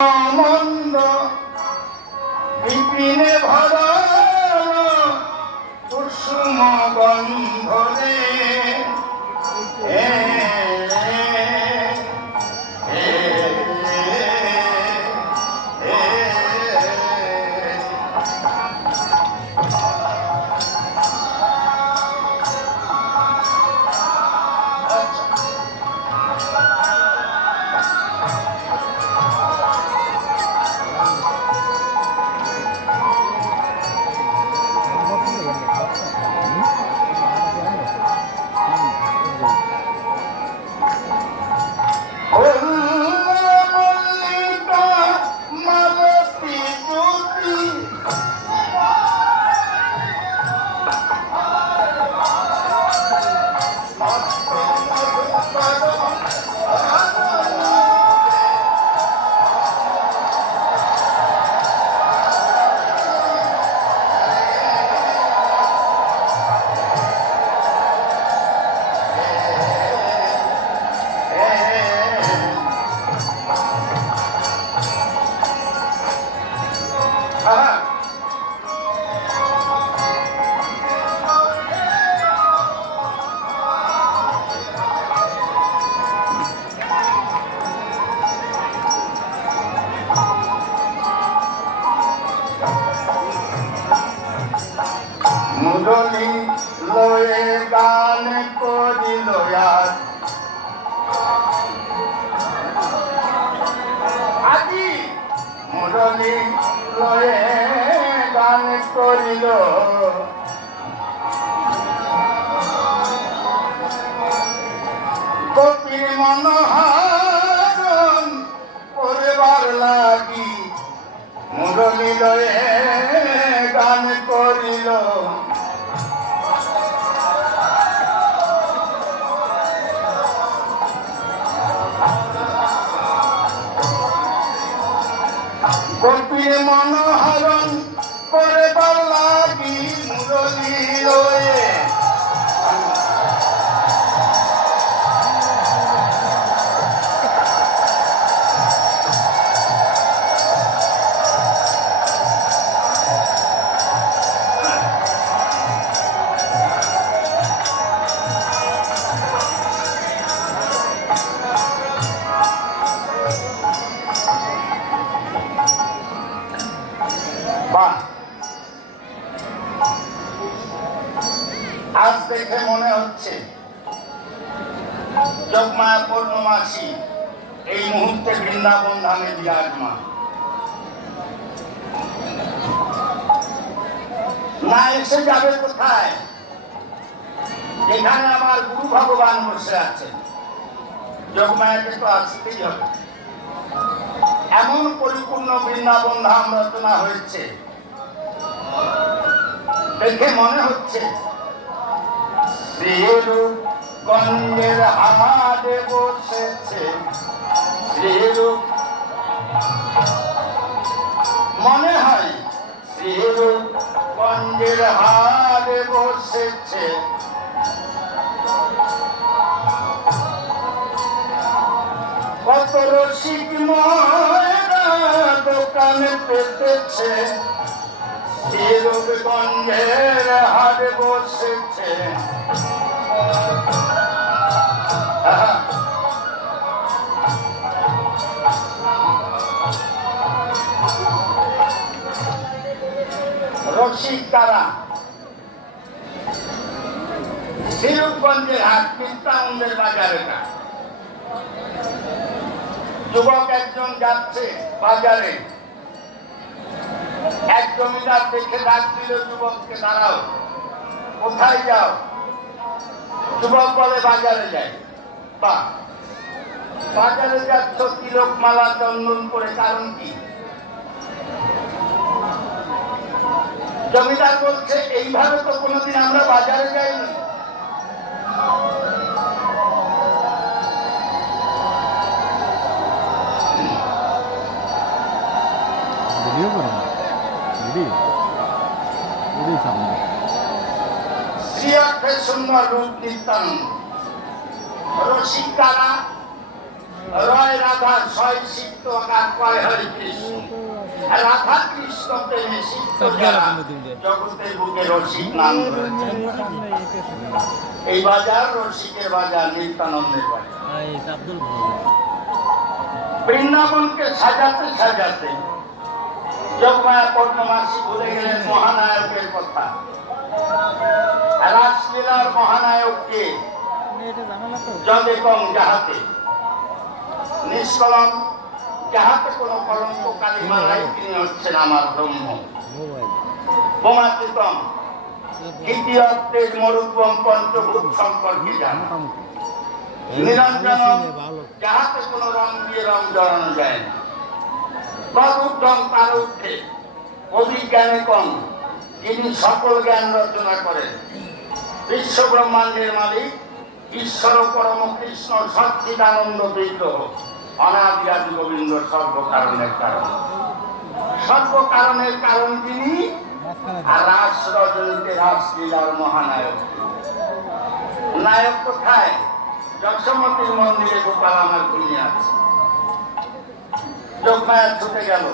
মন্দ বিপিনে ভরা কুসুম গন্ধরে মুরলী লয়ে গান করিল আজি মুরলী লয়ে গান করিল কপির মনোহরণ করবার লাগি মুরলী লয়ে গান করিল কপির মনোহরণ করবার লাগি মুরলী লয়ে আজ দেখে মনে হচ্ছে যোগমায়া পূর্ণমাসী এই মুহূর্তে বৃন্দাবন ধামে বিরাজমান। না এসে যাবে কোথায়? এখানে আমার গুরু ভগবান বসে আছেন, যোগমায়াকে তো আসতেই হবে। এমন পরিপূর্ণ বৃন্দাবন ধাম রচনা হয়েছে, দেখে মনে হচ্ছে শ্রীরূপগঞ্জের হাটে বসেছে। শ্রীরূপ মনে হয় শ্রীরূপগঞ্জের হাটে বসেছে। কত রসিক ময়রা দোকানে পেতেছে। শ্রীরূপগঞ্জের হাটে বসেছে। রসিক কারা? শ্রীরূপগঞ্জের হাট কৃষ্ণানন্দের বাজারে না। যুবক একজন যাচ্ছে বাজারে, এক জমিদার দেখে ডাক দিল যুবককে, দাঁড়াও, কোথায় যাও? যুবক বলে বাজারে যাই। বা বাজারে যাচ্ছ তিলক মালা চন্দন করে, কারণ কি? জমিদার বলছে এইভাবে তো কোনোদিন আমরা বাজারে যাইনি। শ্রী অর্থে সুন্দর রূপ নিত্যানন্দ। রসিক কারা? রয় রাধা ছয় সিদ্ধ আকার কয় হরে কৃষ্ণ। আর রাধা কৃষ্ণ প্রেমে সিদ্ধ যারা জগতের বুকে রসিক নাম ধরেছে। এই বাজার রসিকের বাজার, নিত্যানন্দের বাজার। বৃন্দাবনকে সাজাতে সাজাতে যোগমায়া পূর্ণমাসী ভুলে গেলেন মহানায়কের কথা। রাসলীলার মহানায়ককে জগে কম যাহাতে নিষ্কলম, যাহাতে কোনো কলঙ্ক কালিমা নাই, তিনি হচ্ছেন আমার ব্রহ্ম। বোমাতীতম দ্বিতীয় তেজ মরুদ্গম পঞ্চভূত সম্পর্কে জানা। নিরঞ্জনম, যাহাতে কোনো রং দিয়ে রং জড়ানো যায় না। তদুর্ধম, তার ঊর্ধ্বে অভিজ্ঞানে কম, যিনি সকল জ্ঞান রচনা করেন। বিশ্ব ব্রহ্মাণ্ডের মালিক ঈশ্বর পরম কৃষ্ণ সচ্চিদানন্দ বিগ্রহ, অনাদি আদি গোবিন্দ সর্বকারণের কারণ। সর্বকারণের কারণ তিনি, আর রাস রজনীতে রাসলীলার মহানায়ক। নায়ক কোথায়? যশোমতীর মন্দিরে গোপাল আমার ঘুমিয়ে আছে। যোগমায়া ছুটে গেল।